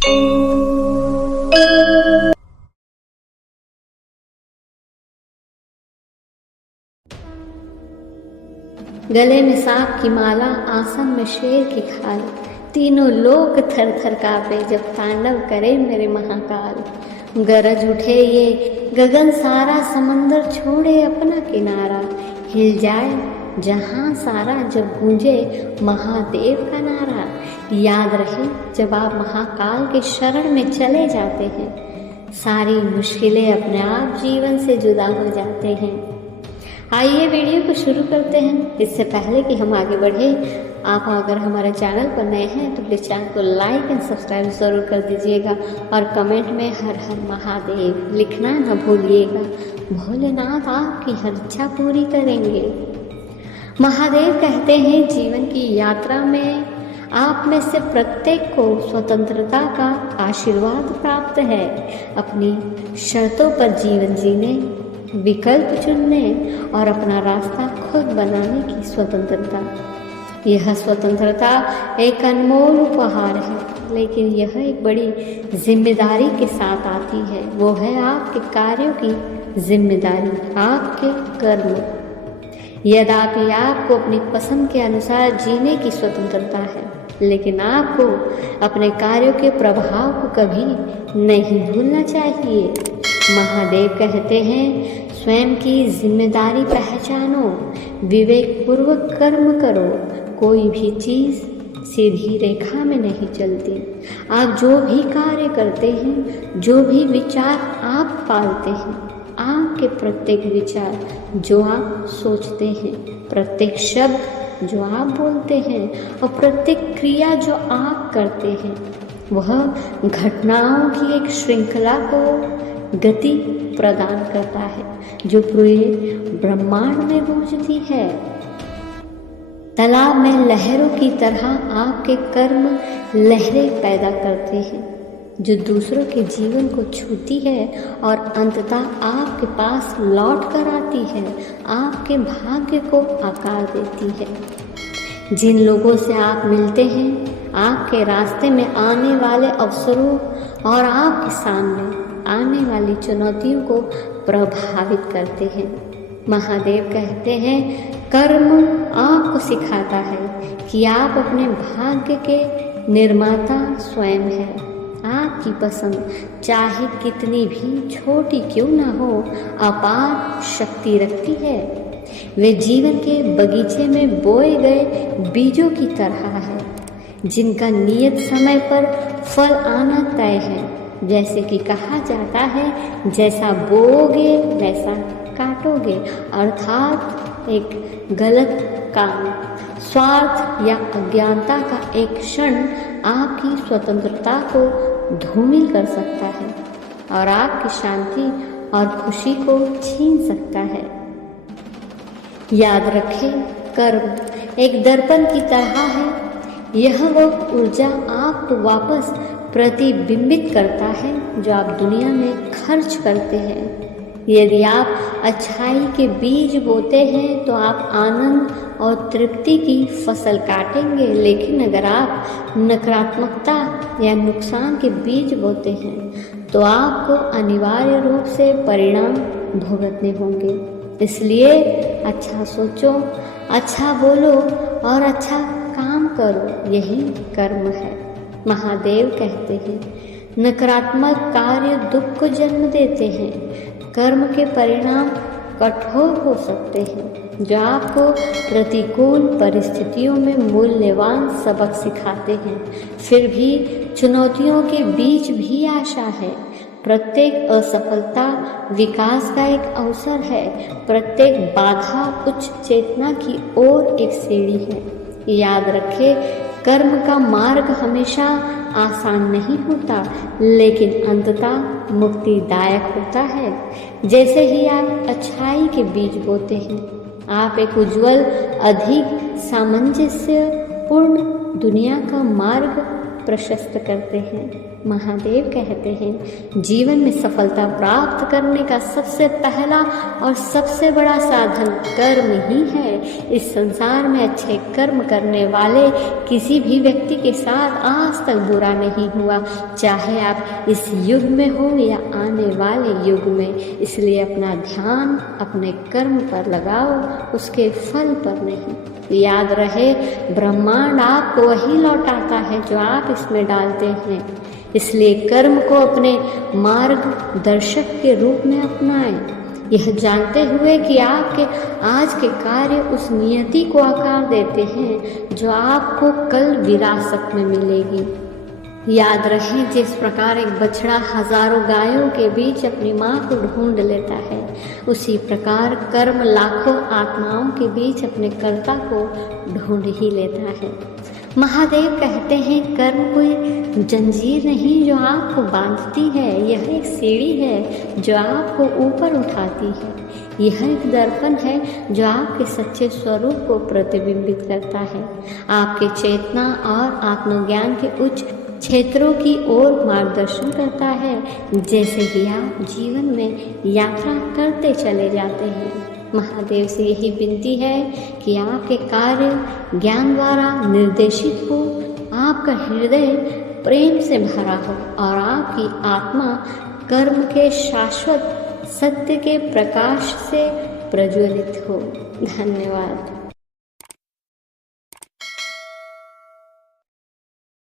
गले में सांप की माला, आसन में शेर की खाल, तीनों लोक थर थर कांपे जब तांडव करे मेरे महाकाल। गरज उठे ये गगन सारा, समंदर छोड़े अपना किनारा, हिल जाए जहां सारा जब गूंजे महादेव का नारा। याद रहे जब आप महाकाल के शरण में चले जाते हैं, सारी मुश्किलें अपने आप जीवन से जुदा हो जाते हैं। आइए वीडियो को शुरू करते हैं। इससे पहले कि हम आगे बढ़े, आप अगर हमारे चैनल पर नए हैं तो प्लीज़ चैनल को लाइक एंड सब्सक्राइब ज़रूर कर दीजिएगा और कमेंट में हर हर महादेव लिखना न भूलिएगा। भोलेनाथ आपकी हर इच्छा पूरी करेंगे। महादेव कहते हैं, जीवन की यात्रा में आप में से प्रत्येक को स्वतंत्रता का आशीर्वाद प्राप्त है। अपनी शर्तों पर जीवन जीने, विकल्प चुनने और अपना रास्ता खुद बनाने की स्वतंत्रता। यह स्वतंत्रता एक अनमोल उपहार है, लेकिन यह एक बड़ी जिम्मेदारी के साथ आती है। वो है आपके कार्यों की जिम्मेदारी, आपके कर्म। यद्यपि आपको अपनी पसंद के अनुसार जीने की स्वतंत्रता है, लेकिन आपको अपने कार्यों के प्रभाव को कभी नहीं भूलना चाहिए। महादेव कहते हैं, स्वयं की जिम्मेदारी पहचानो, विवेकपूर्वक कर्म करो। कोई भी चीज़ सीधी रेखा में नहीं चलती। आप जो भी कार्य करते हैं, जो भी विचार आप पालते हैं, आपके प्रत्येक विचार जो आप सोचते हैं, प्रत्येक शब्द जो आप बोलते हैं और प्रत्येक क्रिया जो आप करते हैं, वह घटनाओं की एक श्रृंखला को गति प्रदान करता है जो पूरे ब्रह्मांड में गूंजती है। तालाब में लहरों की तरह आपके कर्म लहरें पैदा करते हैं जो दूसरों के जीवन को छूती है और अंततः आपके पास लौट कर आती है, आपके भाग्य को आकार देती है। जिन लोगों से आप मिलते हैं, आपके रास्ते में आने वाले अवसरों और आपके सामने आने वाली चुनौतियों को प्रभावित करते हैं। महादेव कहते हैं, कर्म आपको सिखाता है कि आप अपने भाग्य के निर्माता स्वयं हैं। आपकी पसंद चाहे कितनी भी छोटी क्यों ना हो, अपार शक्ति रखती है। वे जीवन के बगीचे में बोए गए बीजों की तरह है, जिनका नियत समय पर फल आना तय है। जैसे कि कहा जाता है, जैसा बोओगे वैसा काटोगे। अर्थात एक गलत काम, स्वार्थ या अज्ञानता का एक क्षण आपकी स्वतंत्रता को धूमिल कर सकता है और आपकी शांति और खुशी को छीन सकता है। याद रखें, कर्म एक दर्पण की तरह है। यह वो ऊर्जा आपको वापस प्रतिबिंबित करता है जो आप दुनिया में खर्च करते हैं। यदि आप अच्छाई के बीज बोते हैं तो आप आनंद और तृप्ति की फसल काटेंगे, लेकिन अगर आप नकारात्मकता या नुकसान के बीज बोते हैं तो आपको अनिवार्य रूप से परिणाम भुगतने होंगे। इसलिए अच्छा सोचो, अच्छा बोलो और अच्छा काम करो, यही कर्म है। महादेव कहते हैं, नकारात्मक कार्य दुख को जन्म देते हैं। कर्म के परिणाम कठोर हो सकते हैं जो आपको प्रतिकूल परिस्थितियों में मूल्यवान सबक सिखाते हैं। फिर भी चुनौतियों के बीच भी आशा है। प्रत्येक असफलता विकास का एक अवसर है। प्रत्येक बाधा उच्च चेतना की ओर एक सीढ़ी है। याद रखें, कर्म का मार्ग हमेशा आसान नहीं होता, लेकिन अंततः मुक्तिदायक होता है। जैसे ही आप अच्छाई के बीज बोते हैं, आप एक उज्जवल, अधिक सामंजस्यपूर्ण दुनिया का मार्ग प्रशस्त करते हैं। महादेव कहते हैं, जीवन में सफलता प्राप्त करने का सबसे पहला और सबसे बड़ा साधन कर्म ही है। इस संसार में अच्छे कर्म करने वाले किसी भी व्यक्ति के साथ आज तक बुरा नहीं हुआ, चाहे आप इस युग में हो या आने वाले युग में। इसलिए अपना ध्यान अपने कर्म पर लगाओ, उसके फल पर नहीं। याद रहे, ब्रह्मांड आपको वही लौटाता है जो आप इसमें डालते हैं। इसलिए कर्म को अपने मार्गदर्शक के रूप में अपनाएं, यह जानते हुए कि आपके आज के कार्य उस नियति को आकार देते हैं जो आपको कल विरासत में मिलेगी। याद रहे, जिस प्रकार एक बछड़ा हजारों गायों के बीच अपनी माँ को ढूंढ लेता है, उसी प्रकार कर्म लाखों आत्माओं के बीच अपने कर्ता को ढूंढ ही लेता है। महादेव कहते हैं, कर्म कोई जंजीर नहीं जो आपको बांधती है, यह एक सीढ़ी है जो आपको ऊपर उठाती है। यह एक दर्पण है जो आपके सच्चे स्वरूप को प्रतिबिंबित करता है, आपके चेतना और आत्मज्ञान के उच्च क्षेत्रों की ओर मार्गदर्शन करता है। जैसे ही आप जीवन में यात्रा करते चले जाते हैं, महादेव से यही विनती है कि आपके कार्य ज्ञान द्वारा निर्देशित हो, आपका हृदय प्रेम से भरा हो और आपकी आत्मा कर्म के शाश्वत सत्य के प्रकाश से प्रज्वलित हो। धन्यवाद।